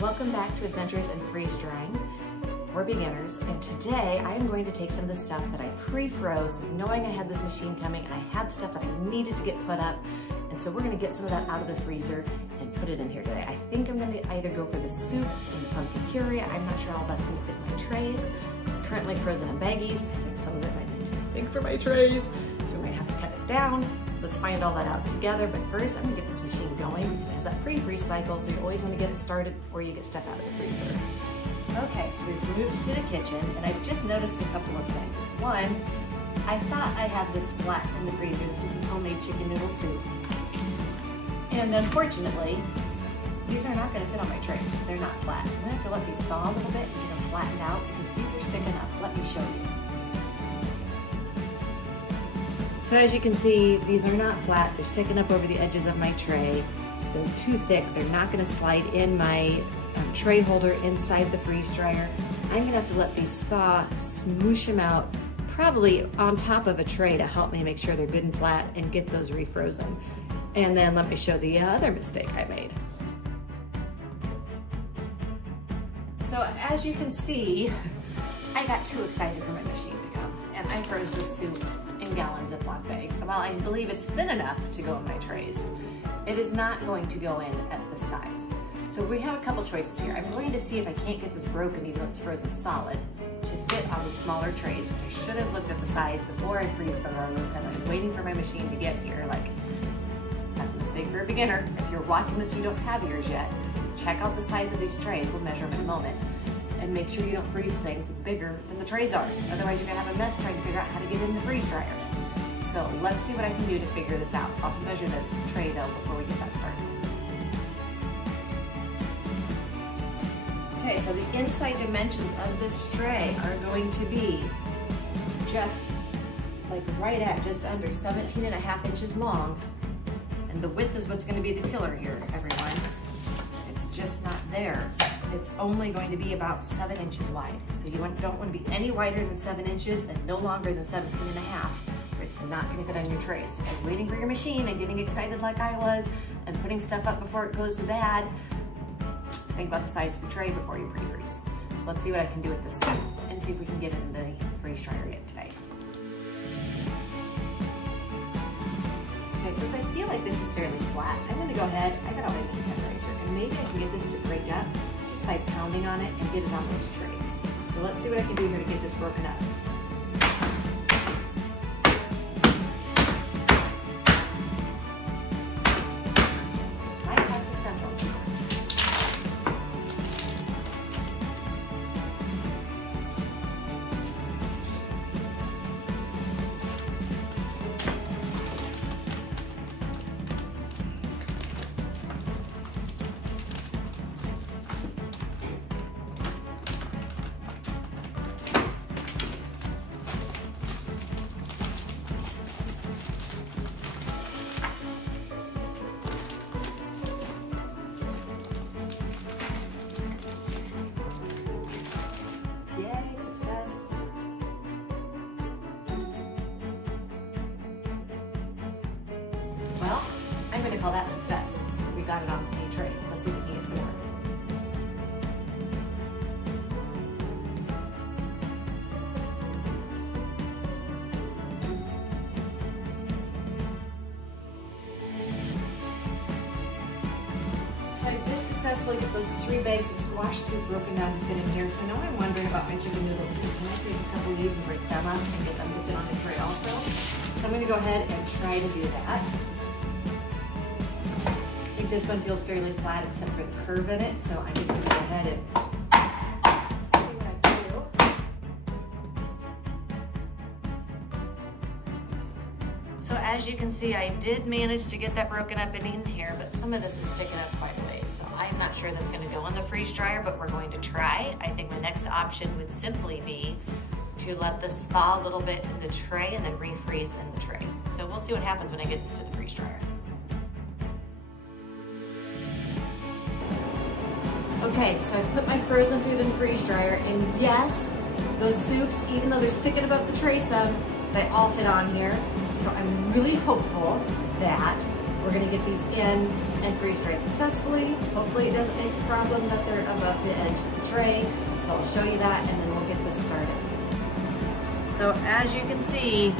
Welcome back to Adventures in Freeze Drying for Beginners, and today I am going to take some of the stuff that I pre-froze knowing I had this machine coming and I had stuff that I needed to get put up, and so we're going to get some of that out of the freezer and put it in here today. I think I'm going to either go for the soup and the pumpkin puree. I'm not sure how that's going to fit my trays. It's currently frozen in baggies. I think some of it might be too big for my trays, so we might have to cut it down. Let's find all that out together, but first I'm gonna get this machine going because it has that pre-freeze cycle, so you always want to get it started before you get stuff out of the freezer. Okay, so we've moved to the kitchen, and I've just noticed a couple of things. One, I thought I had this flat in the freezer. This is some homemade chicken noodle soup. And unfortunately, these are not gonna fit on my trays. They're not flat. So I'm gonna have to let these thaw a little bit and get them flattened out because these are sticking up. Let me show you. So as you can see, these are not flat. They're sticking up over the edges of my tray. They're too thick. They're not gonna slide in my tray holder inside the freeze dryer. I'm gonna have to let these thaw, smoosh them out, probably on top of a tray to help me make sure they're good and flat and get those refrozen. And then let me show the other mistake I made. So as you can see, I got too excited for my machine to come, and I froze this soup in gallon Ziploc bags. While I believe it's thin enough to go in my trays, it is not going to go in at this size. So we have a couple choices here. I'm going to see if I can't get this broken, even though it's frozen solid, to fit on the smaller trays, which I should have looked at the size before I pre-froze, and I was waiting for my machine to get here. Like, that's a mistake for a beginner. If you're watching this and you don't have yours yet, check out the size of these trays. We'll measure them in a moment. And make sure you don't freeze things bigger than the trays are. Otherwise you're gonna have a mess trying to figure out how to get in the freeze dryer. So let's see what I can do to figure this out. I'll measure this tray though before we get that started. Okay, so the inside dimensions of this tray are going to be just like right at just under 17.5 inches long. And the width is what's gonna be the killer here, everyone. It's just not there. It's only going to be about 7 inches wide. So you don't want to be any wider than 7 inches and no longer than 17.5, or it's not going to fit on your trays. And waiting for your machine and getting excited like I was and putting stuff up before it goes to bad, think about the size of your tray before you pre-freeze. Let's see what I can do with this soup and see if we can get it in the freeze dryer yet today. Okay, since I feel like this is fairly flat, I'm going to go ahead, I got all my meat tenderizer, and maybe I can get this to break up by pounding on it and get it on those trays. So let's see what I can do here to get this broken up. Might have success on this one. Well, I'm going to call that success. We got it on a tray. Let's see if we can get some more. So I did successfully get those 3 bags of squash soup broken down to fit in here. So now I'm wondering about my chicken noodle soup. Can I take a couple of these and break them up and get them to fit on the tray also? So I'm going to go ahead and try to do that. I think this one feels fairly flat except for the curve in it, so I'm just going to go ahead and see what I can do. So as you can see, I did manage to get that broken up and in here, but some of this is sticking up quite a ways, so I'm not sure that's going to go in the freeze dryer, but we're going to try. I think my next option would simply be to let this thaw a little bit in the tray and then refreeze in the tray. So we'll see what happens when I get this to the freeze dryer. Okay, so I've put my frozen food in the freeze dryer, and yes, those soups, even though they're sticking above the tray some, they all fit on here. So I'm really hopeful that We're gonna get these in and freeze dried successfully. Hopefully it doesn't make a problem that they're above the edge of the tray. So I'll show you that and then we'll get this started. So as you can see,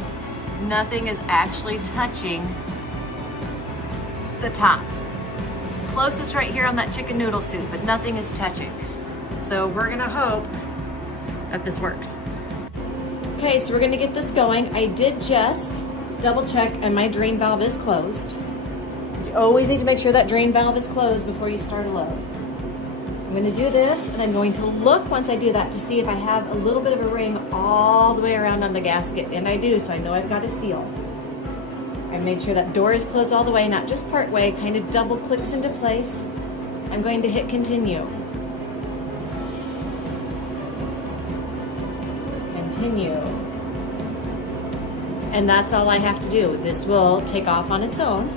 nothing is actually touching the top. Closest right here on that chicken noodle soup, but nothing is touching. So we're gonna hope that this works. Okay, so we're gonna get this going. I did just double check and my drain valve is closed. You always need to make sure that drain valve is closed before you start a load. I'm gonna do this and I'm going to look once I do that to see if I have a little bit of a ring all the way around on the gasket, and I do, so I know I've got a seal. I made sure that door is closed all the way, not just part way, kind of double clicks into place. I'm going to hit continue. Continue. And that's all I have to do. This will take off on its own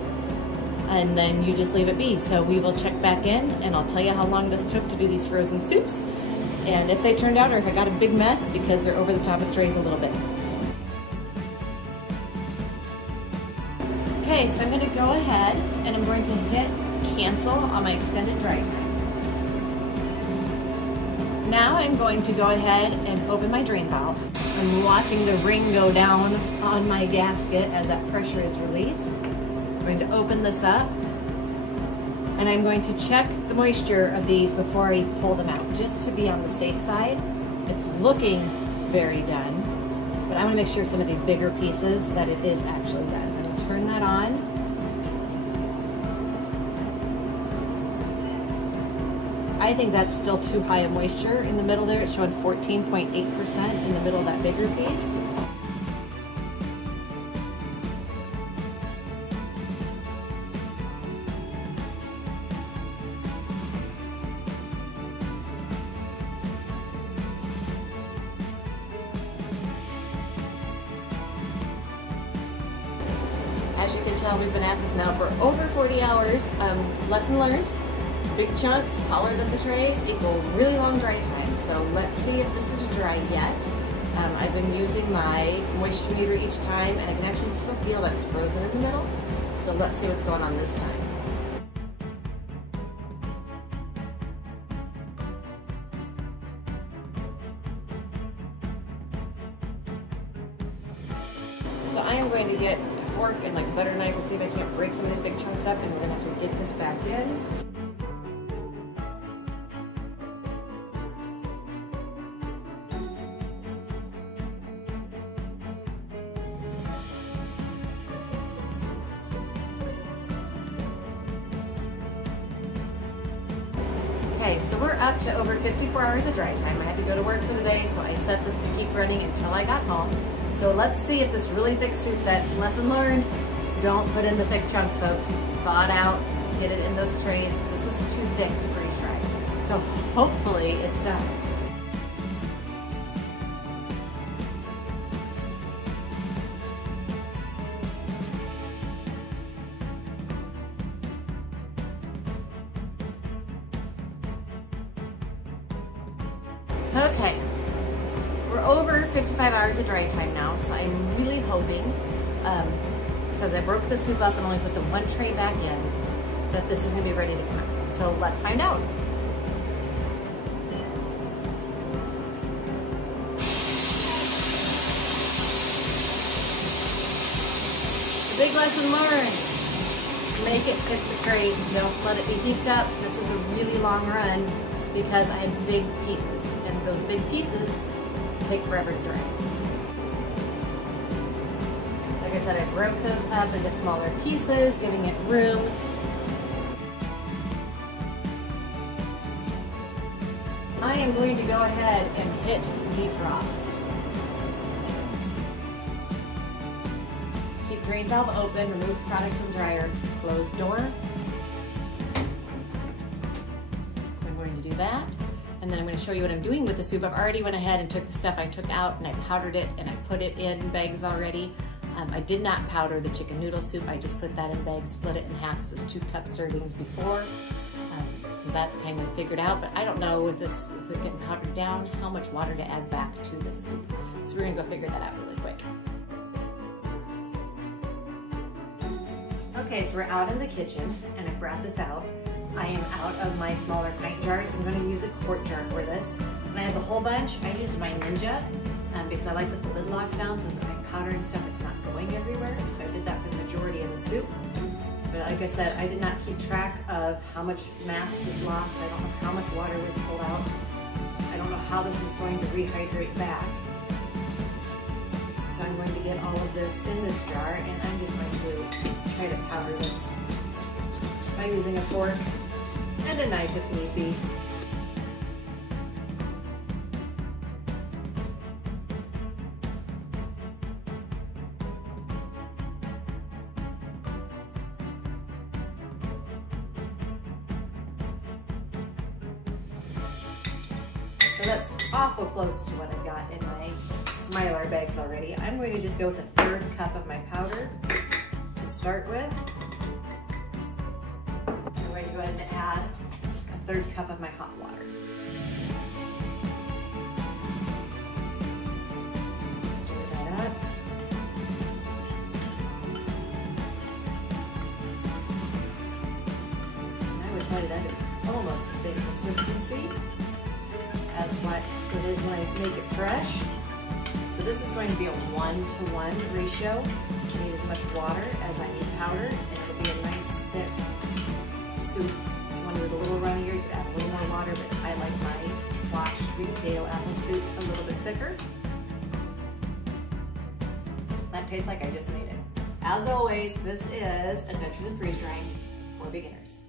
and then you just leave it be. So we will check back in and I'll tell you how long this took to do these frozen soups and if they turned out or if I got a big mess because they're over the top of the trays a little bit. Okay, so I'm going to go ahead and I'm going to hit cancel on my extended dry time. Now I'm going to go ahead and open my drain valve. I'm watching the ring go down on my gasket as that pressure is released. I'm going to open this up and I'm going to check the moisture of these before I pull them out, just to be on the safe side. It's looking very done, but I want to make sure some of these bigger pieces that it is actually done. So I'm going to turn that on. I think that's still too high a moisture in the middle there. It's showing 14.8% in the middle of that bigger piece. As you can tell, we've been at this now for over 40 hours. Lesson learned. Big chunks, taller than the trays, equal really long dry time. So let's see if this is dry yet. I've been using my moisture meter each time and I can actually still feel that it's frozen in the middle. So let's see what's going on this time. So I am going to get a fork and like a butter knife and see if I can't break some of these big chunks up, and we're gonna have to get this back in. Okay, so we're up to over 54 hours of dry time. I had to go to work for the day, so I set this to keep running until I got home. So let's see if this really thick soup, that lesson learned, don't put in the thick chunks, folks. Thaw it out, get it in those trays. This was too thick to freeze dry. So hopefully it's done. Okay, we're over 55 hours of dry time now, so I'm really hoping, since I broke the soup up and only put the one tray back in, that this is gonna be ready to come. So let's find out. The big lesson learned, make it fit the trays, don't let it be heaped up. This is a really long run because I had big pieces, and those big pieces take forever to dry. Like I said, I broke those up into smaller pieces, giving it room. I am going to go ahead and hit defrost. Keep drain valve open, remove product from dryer, close door. Do that, and then I'm going to show you what I'm doing with the soup. I've already went ahead and took the stuff I took out and I powdered it and I put it in bags already. I did not powder the chicken noodle soup. I just put that in bags, split it in half. This was 2 cup servings before, so that's kind of figured out. But I don't know with this, with it getting powdered down, how much water to add back to this soup. So we're going to go figure that out really quick. Okay, so we're out in the kitchen and I brought this out. I am out of my smaller pint jars. I'm going to use a quart jar for this. And I have a whole bunch. I use my Ninja because I like that the lid locks down so as I powder and stuff, it's not going everywhere. So I did that for the majority of the soup. But like I said, I did not keep track of how much mass this lost. I don't know how much water was pulled out. I don't know how this is going to rehydrate back. So I'm going to get all of this in this jar and I'm just going to try to powder this by using a fork and a knife if need be. So that's awful close to what I've got in my Mylar bags already. I'm going to just go with a third cup of my powder to start with. I'm going to go ahead and add a third cup of my hot water. Stir that up. And I would tell you that is almost the same consistency as what it is when I make it fresh. So this is going to be a 1-to-1 ratio. I need as much water as I need powder, and it'll be a nice thick soup. If you want it a little runnier, you could add a little more water, but I like my squash sweet potato apple soup a little bit thicker. That tastes like I just made it. As always, this is Adventures in Freeze Drying for Beginners.